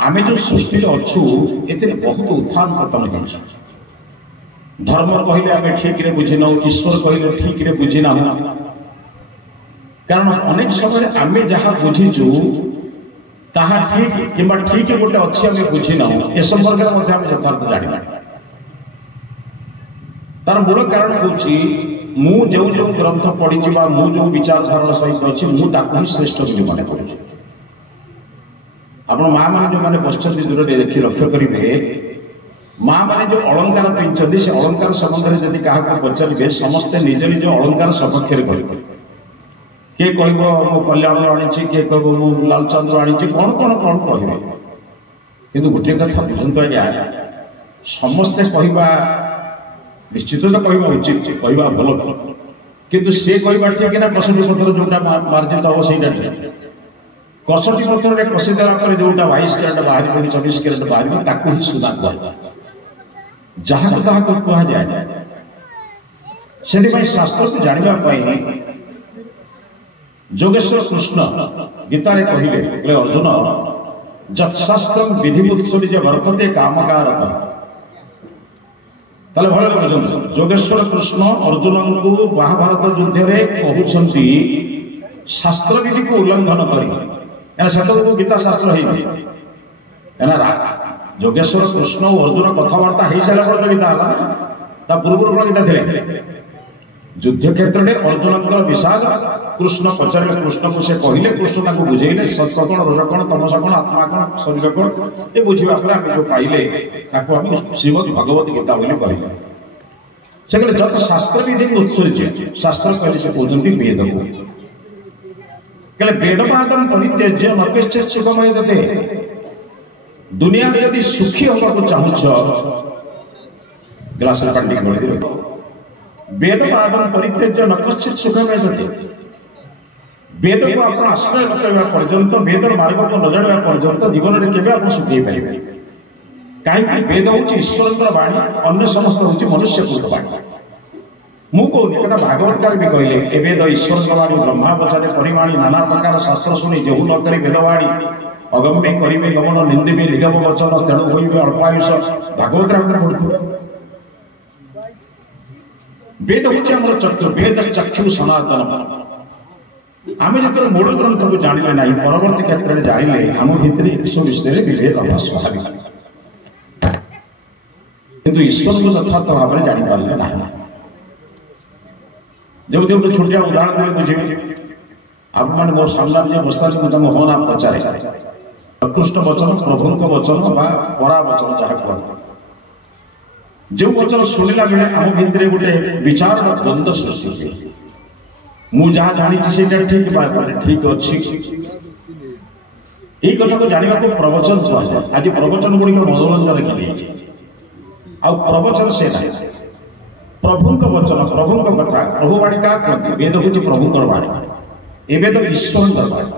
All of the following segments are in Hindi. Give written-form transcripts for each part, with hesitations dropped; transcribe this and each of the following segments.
आमे जो सृष्टि अच्छु ए बहुत उत्थान पतन हो धर्म कहले आम ठीक रे बुझी नौ ईश्वर कहले ठीक रे बुझी ना कारण अनेक समय आम जहाँ बुझीचु ताहा ठीक कि ठीक गोटे अच्छी आम बुझी ना ए संपर्क में यथार्थ जाना तार मूल कारण हूँ मु जो जो ग्रंथ पढ़ी मु जो विचारधारा सहित अच्छी मुझे श्रेष्ठ बोली मन कर आप माँ मैंने जो मैंने बस दूर देखी लक्ष्य करेंगे माँ मैंने जो अलंकार पिंधि से अलंकार संबंध में जब क्या पचारे समस्ते निज निज अलंकार सपक्ष किए कह मो कल्याण आनी किए कह मु लालचंद्र आनी कौन कौन कौन कहे कि गोटे कथा बुझे आज्ञा समस्ते कहवा निश्चित तो कहवा उचित कहवा भल किंतु से कहवा ठीक ना कसटी पत्र जोटा मार्जित हम से कसटी पत्र कषिदेला जोटा 22 कैरेट बाहर 24 कैरेट बाहर ताकू ही सुधा कह जहाँ को ताहा कह जाए से शास्त्र को जानापी जोगेश्वर कृष्ण गीतारे कहले अर्जुन जत्शास्त्र विधिमुत्सुज वर्तते कामकारत भले बुझे जोगेश्वर कृष्ण अर्जुन को महाभारत युद्ध में कहते शास्त्र विधि को उल्लंघन कर गीता शास्त्र है जोगेश्वर कृष्ण और अर्जुन कथबार्ता हो सारा गीता पूर्व गीता थे युद्ध क्षेत्र में अर्जुन विषाद कृष्ण पचारे कृष्ण को से कहले कृष्ण बुझेले सत्य कौन रज कौन तमस कौन आत्मा कौन शरीर कौन ये बुझा जो पाइले श्रीमद भगवत गीता बोली कहले से कहले जत शास्त्र विधि उत्सर्ज्य शास्त्र कहले से कहते वेद को कहले वेदवादम परित्यज्य न कश्चित् सुखमय दते दुनिया में यदि सुखी होगा चाहूछ ग्लास पानी बढ़ी वेदवादम परित्यज्य न कश्चित् सुखमय दते वेद को आप आश्रय न करने पर्यंत वेद मार्ग को न जाना पर्यंत जीवन में केवे आप सुखी पारे कहीं वेद हूँ ईश्वर वाणी अन्य समस्त हूँ मनुष्यकृत वाणी मु कहूनी कथा भागवतकार भी कहले ए वेद ईश्वर वाणी ब्रह्मा बचारे परिमाणी नाना प्रकार शास्त्र शुणी जेहू न करे वेदवाणी अगम्य करेंगे गमन निंदिबे निगम वचन तेणु होइबे अल्पायुष भागवत पढ़ु वेद हूँ आम चतुर्वेद चक्षु सनातन आम जो मूल ग्रंथ को जानिले ना परवर्ती क्षेत्र में जानिले आम भितर सब विषय में विभेद हम स्वाभाविक किंतु ईश्वर को यथार्थ भाव में जापारे ना जो गोटे छोटिया उदाहरण देने बुझे आप मैंने मो सामने बस्ता मुझे हो ना पचारे कृष्ण वचन प्रभु वचन परा वचन जहाँ कह जो वचन शुणिला बेले आम भितर गोटे विचार द्वंद्व सृष्टि हुए मु जहाँ जानी ठीक ठीक अच्छी यही कथा को जानने को प्रवचन कहुए आज प्रवचन गुड़िक मनोरंजन की आ प्रवचन से ना प्रभु वचन प्रभु कथा प्रभु वाणी क्या कहते वेद हूँ प्रभु वाणी ए वेद ईश्वर वाणी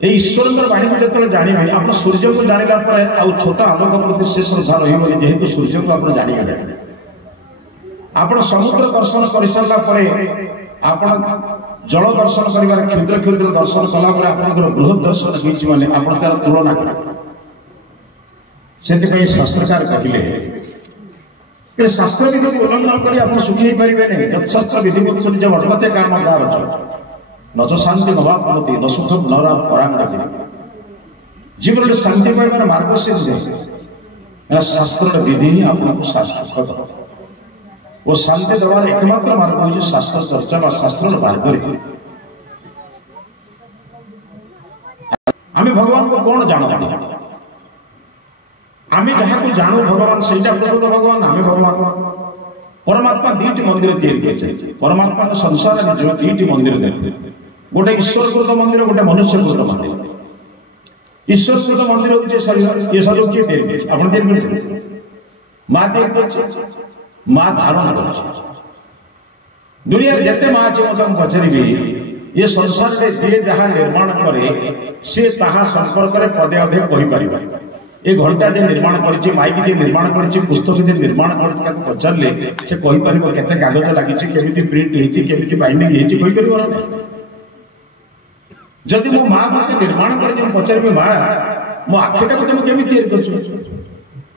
ये ईश्वर वाणी को जो जानवे आप सूर्य को जानला छोट आलोक प्रति से श्रद्धा रही जेहेतु सूर्य को आप जानिए आप समुद्र दर्शन कर सारा आप जल दर्शन कर क्षुद्र क्षुद्र दर्शन कला आप बृहत दर्शन होती माने आप तार तुलना कर शास्त्रकार कहले शास्त्र विधि को उल्लंघन कर आप सुखी हो पारे नहीं यशास्त्र विधि जो वर्तते काम न तो शांति नवापनति न सुखम न परांगति जीवन में शांति पाइबार मार्ग से शास्त्र विधि ही आपको सुख वो शांति देवार एकमात्र मार्ग हूँ शास्त्र चर्चा व शास्त्र मार्ग आम भगवान को कौन जान आम जहाँ को जानू भगवान से प्रकृत भगवान आम भगवान परमात्मा दुईट मंदिर तैयारी परमात्मा संसार में दुईट मंदिर देखते गोटे ईश्वरकृत मंदिर गोटे मनुष्यकृत मंदिर ईश्वरकृत मंदिर हूँ शरीर ये शरीर किए तैयारी आप तैयारी माँ तैयारी माँ धारण कर दुनिया जिते माँ अच्छे मैं पचारि ये संसार में जे जहाँ निर्माण करे सी ताहा संपर्क में पदे अधे कहीपर ये घंटा जे निर्माण कर माइक जे निर्माण कर पुस्तक जे निर्माण कर पचारे से कहीपर के कागज लगी केमी प्रिंट होती बाइंडिंग होती जदि मो माँ मत निर्माण कर पचारि माँ मो आखिटा को तुम केमी तैयारी कर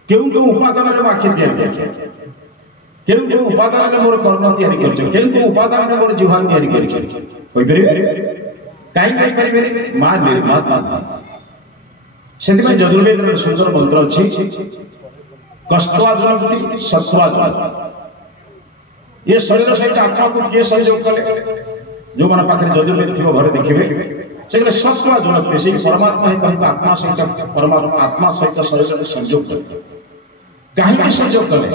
क्यों क्यों उपादान मो आखि तैयारी क्यों क्यों उपादान मोर कर्ण तैयारी कर क्यों क्यों उपादान मोर जीवन तैयारी कर कहीं माँ निर्माता से यजुर्वेद सुंदर मंत्र अच्छी कस्त्वा जुनक्ति सत्वा जुनक्ति ये शरीर सहित आत्मा को किए संयोग कले जो मन पाखे यजुर्वेद थी घरे देखिए से सत्वा जुनक्ति से परमात्मा ही तुमको आत्मा सहित परमात्मा आत्मा सहित शरीर में संयोग कले कहीं संयोग कले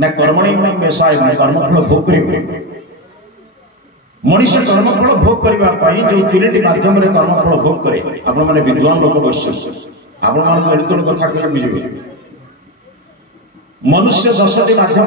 ना कर्मणि बेसाय ना कर्मफल भोग कर मनुष्य कर्मफल भोग करने जो तीन माध्यम कर्मफल भोग करे आपण मैंने विद्वान लोक बस आपण मान कथा कह बुझे मनुष्य 10 माध्यम